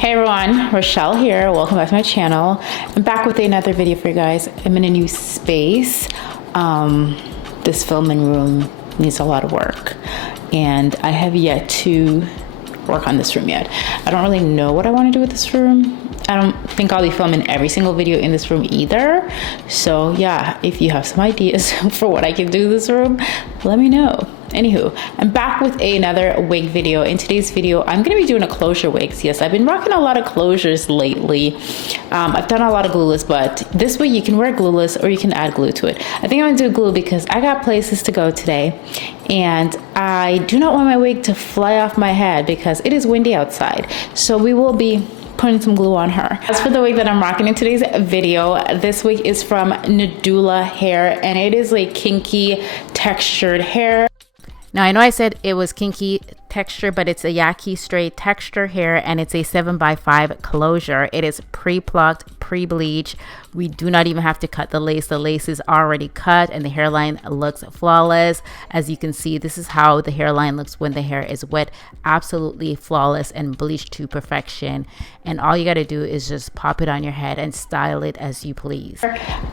Hey everyone, Rochelle here. Welcome back to my channel. I'm back with another video for you guys. I'm in a new space. This filming room needs a lot of work and I have yet to work on this room yet. I don't really know what I want to do with this room. I don't think I'll be filming every single video in this room either. So yeah, if you have some ideas for what I can do in this room, let me know. Anywho, I'm back with another wig video. In today's video, I'm going to be doing a closure wigs. Yes, I've been rocking a lot of closures lately. I've done a lot of glueless, but this wig you can wear glueless or you can add glue to it. I think I'm going to do glue because I got places to go today and I do not want my wig to fly off my head because it is windy outside. So we will be putting some glue on her. As for the wig that I'm rocking in today's video, this wig is from NadulaHair and it is a kinky textured hair. Now, I know I said it was kinky texture, but it's a Yaki straight texture hair and it's a 7x5 closure. It is pre-plucked, pre-bleached. We do not even have to cut the lace. The lace is already cut and the hairline looks flawless. As you can see, this is how the hairline looks when the hair is wet. Absolutely flawless and bleached to perfection. And all you got to do is just pop it on your head and style it as you please.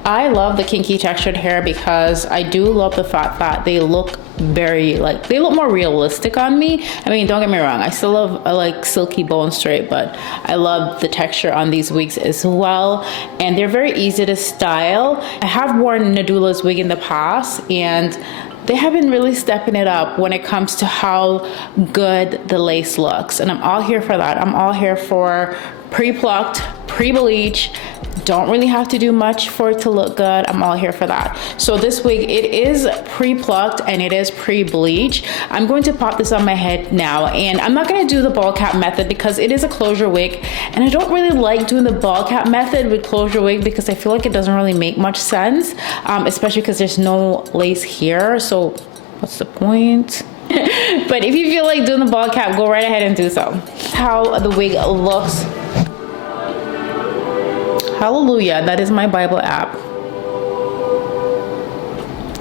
I love the kinky textured hair because I do love the fact that they look very they look more realistic on me. I mean, don't get me wrong, I still love like silky bone straight, but I love the texture on these wigs as well, and they're very easy to style. I have worn Nadula's wig in the past and they have been really stepping it up when it comes to how good the lace looks, and I'm all here for that. I'm all here for pre-plucked, pre-bleach. Don't really have to do much for it to look good. I'm all here for that. So this wig, it is pre-plucked and it is pre-bleach. I'm going to pop this on my head now, and I'm not going to do the ball cap method because it is a closure wig and I don't really like doing the ball cap method with closure wig because I feel like it doesn't really make much sense, especially because there's no lace here, so what's the point? But if you feel like doing the ball cap, go right ahead and do so. How the wig looks. Hallelujah, that is my Bible app.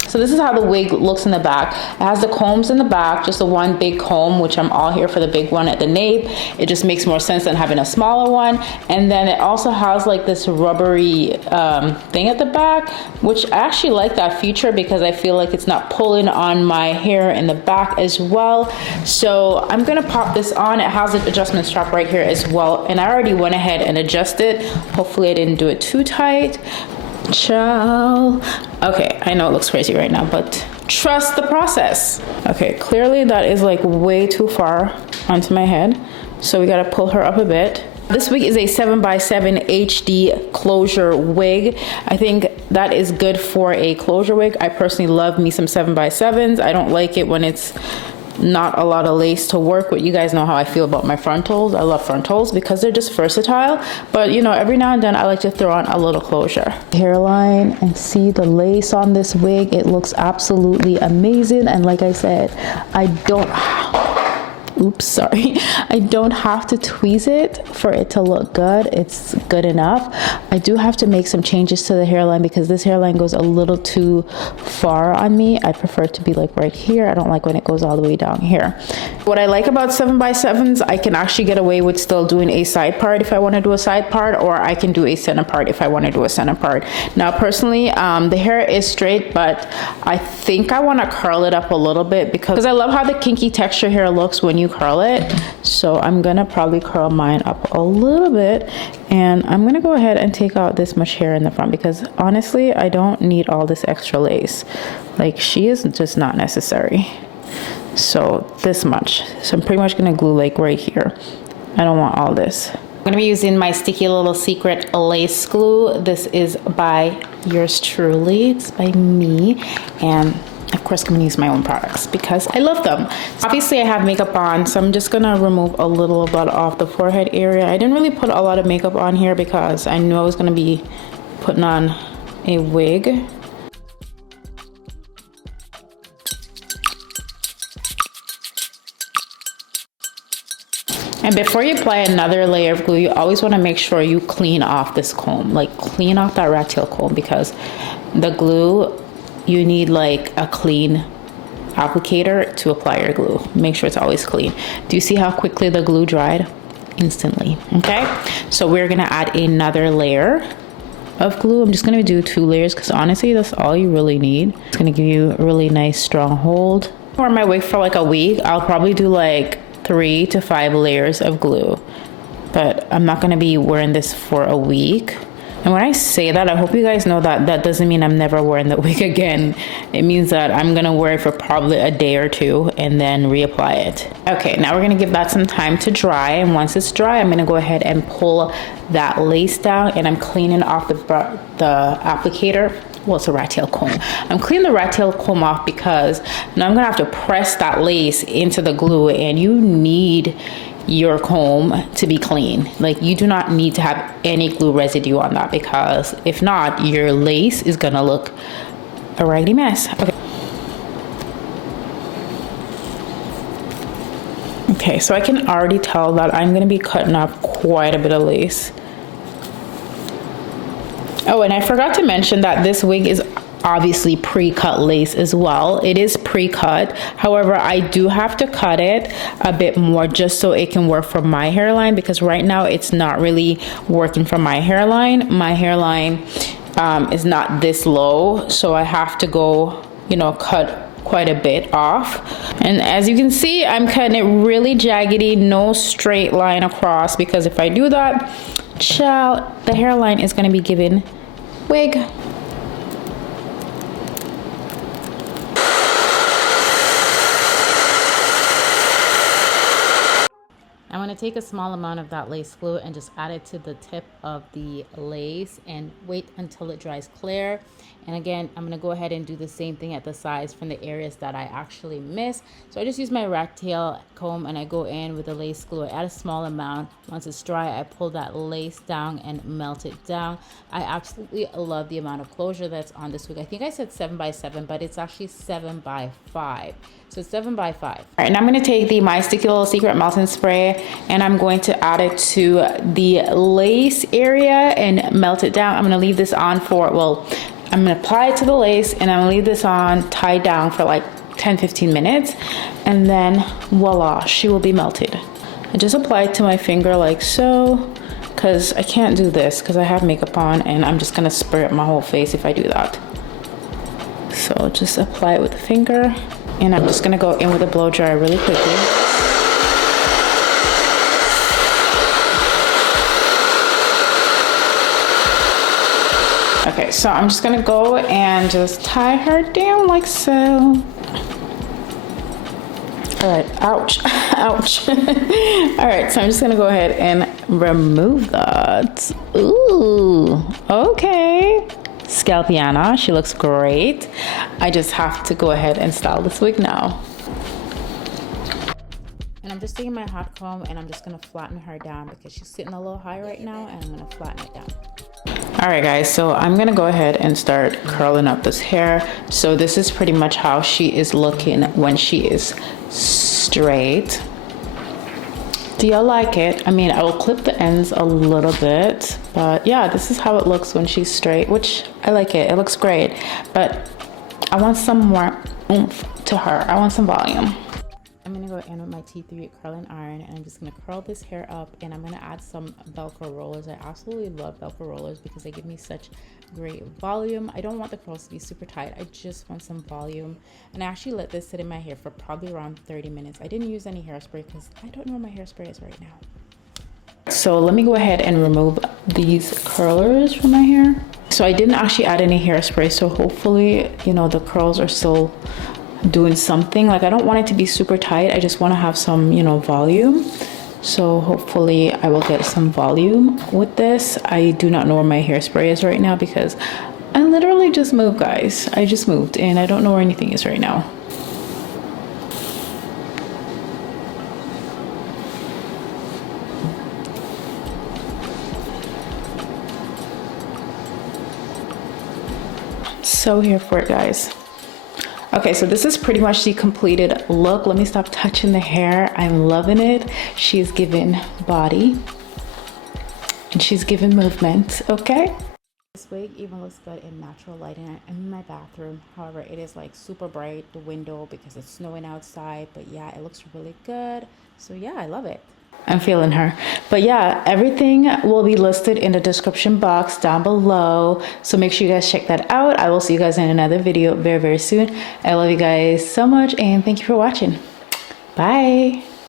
So this is how the wig looks in the back. It has the combs in the back, just the one big comb, which I'm all here for the big one at the nape. It just makes more sense than having a smaller one. And then it also has like this rubbery thing at the back, which I actually like that feature because I feel like it's not pulling on my hair in the back as well. So I'm gonna pop this on. It has an adjustment strap right here as well. And I already went ahead and adjusted. Hopefully I didn't do it too tight. Ciao. Okay, I know it looks crazy right now, but trust the process. Okay, clearly that is like way too far onto my head, so we gotta pull her up a bit. This wig is a 7x7 HD closure wig. I think that is good for a closure wig. I personally love me some 7x7s. I don't like it when it's not a lot of lace to work with. You guys know how I feel about my frontals. I love frontals because they're just versatile, but you know, every now and then I like to throw on a little closure. Hairline, and see the lace on this wig. It looks absolutely amazing, and like I said, I don't have to tweeze it for it to look good. It's good enough. I do have to make some changes to the hairline because this hairline goes a little too far on me. I prefer it to be like right here. I don't like when it goes all the way down here. What I like about 7x7s, I can actually get away with still doing a side part if I want to do a side part, or I can do a center part if I want to do a center part. Now personally, the hair is straight, but I think I want to curl it up a little bit because I love how the kinky texture hair looks when you curl it. So I'm gonna probably curl mine up a little bit, and I'm gonna go ahead and take out this much hair in the front because honestly I don't need all this extra lace. Like, she is just not necessary. So this much. So I'm pretty much gonna glue like right here. I don't want all this. I'm gonna be using my sticky little secret lace glue. This is by yours truly. It's by me, and of course I'm gonna use my own products because I love them. Obviously I have makeup on, so I'm just gonna remove a little of that off the forehead area. I didn't really put a lot of makeup on here because I knew I was gonna be putting on a wig. And before you apply another layer of glue, you always want to make sure you clean off this comb, like clean off that rat tail comb, because the glue, you need like a clean applicator to apply your glue. Make sure it's always clean. Do you see how quickly the glue dried? instantly. Okay, so we're gonna add another layer of glue. I'm just gonna do 2 layers because honestly that's all you really need. It's gonna give you a really nice strong hold. For my wig for like a week, I'll probably do like 3 to 5 layers of glue, but I'm not gonna be wearing this for a week. And when I say that, I hope you guys know that that doesn't mean I'm never wearing the wig again. It means that I'm gonna wear it for probably a day or 2 and then reapply it. Okay, now we're gonna give that some time to dry. And once it's dry, I'm gonna go ahead and pull that lace down, and I'm cleaning off the applicator. Well, it's a rat tail comb. I'm cleaning the rat tail comb off because now I'm gonna have to press that lace into the glue, and you need your comb to be clean. Like, you do not need to have any glue residue on that, because if not, your lace is gonna look a raggedy mess. Okay, so I can already tell that I'm gonna be cutting off quite a bit of lace. Oh, and I forgot to mention that this wig is obviously pre-cut lace as well. It is pre-cut. However, I do have to cut it a bit more just so it can work for my hairline, because right now it's not really working for my hairline. My hairline is not this low, so I have to go, you know, cut quite a bit off. And as you can see, I'm cutting it really jaggedy, no straight line across, because if I do that, child, the hairline is going to be giving wig. I'm going to take a small amount of that lace glue and just add it to the tip of the lace and wait until it dries clear. And again, I'm going to go ahead and do the same thing at the sides from the areas that I actually missed. So I just use my rat tail comb and I go in with the lace glue. I add a small amount. Once it's dry, I pull that lace down and melt it down. I absolutely love the amount of closure that's on this wig. I think I said 7x7, but it's actually 7x5. So 7x5. All right, and I'm going to take the My Sticky Little Secret melting spray, and I'm going to add it to the lace area and melt it down. I'm going to leave this on for, well, I'm going to apply it to the lace, and I'm going to leave this on tied down for like 10-15 minutes, and then voila, she will be melted. I just apply it to my finger like so, because I can't do this because I have makeup on, and I'm just going to spray up my whole face if I do that. So just apply it with the finger. And I'm just gonna go in with a blow dryer really quickly. Okay, so I'm just gonna go and just tie her down like so. All right, ouch, ouch. All right, so I'm just gonna go ahead and remove that. Ooh, okay. Scalpiana, she looks great. I just have to go ahead and style this wig now. And I'm just taking my hot comb and I'm just gonna flatten her down because she's sitting a little high right now, and I'm gonna flatten it down. All right guys, so I'm gonna go ahead and start curling up this hair. So this is pretty much how she is looking when she is straight. Do y'all like it? I mean, I will clip the ends a little bit, but yeah, this is how it looks when she's straight, which I like it. It looks great, but I want some more oomph to her. I want some volume. I'm gonna go in with my T3 curling iron, and I'm just gonna curl this hair up, and I'm gonna add some Velcro rollers. I absolutely love Velcro rollers because they give me such great volume. I don't want the curls to be super tight. I just want some volume. And I actually let this sit in my hair for probably around 30 minutes. I didn't use any hairspray because I don't know where my hairspray is right now. So let me go ahead and remove these curlers from my hair. So I didn't actually add any hairspray, so hopefully, you know, the curls are still doing something. Like, I don't want it to be super tight. I just want to have some, you know, volume. So hopefully I will get some volume with this. I do not know where my hairspray is right now because I literally just moved, guys. I just moved and I don't know where anything is right now. So here for it, guys. Okay, so this is pretty much the completed look. Let me stop touching the hair. I'm loving it. She's given body and she's given movement, okay? This wig even looks good in natural lighting. I'm in my bathroom. However, it is like super bright, the window, because it's snowing outside. But yeah, it looks really good. So yeah, I love it. I'm feeling her. But yeah, everything will be listed in the description box down below. So make sure you guys check that out. I will see you guys in another video very, very soon. I love you guys so much and thank you for watching. Bye.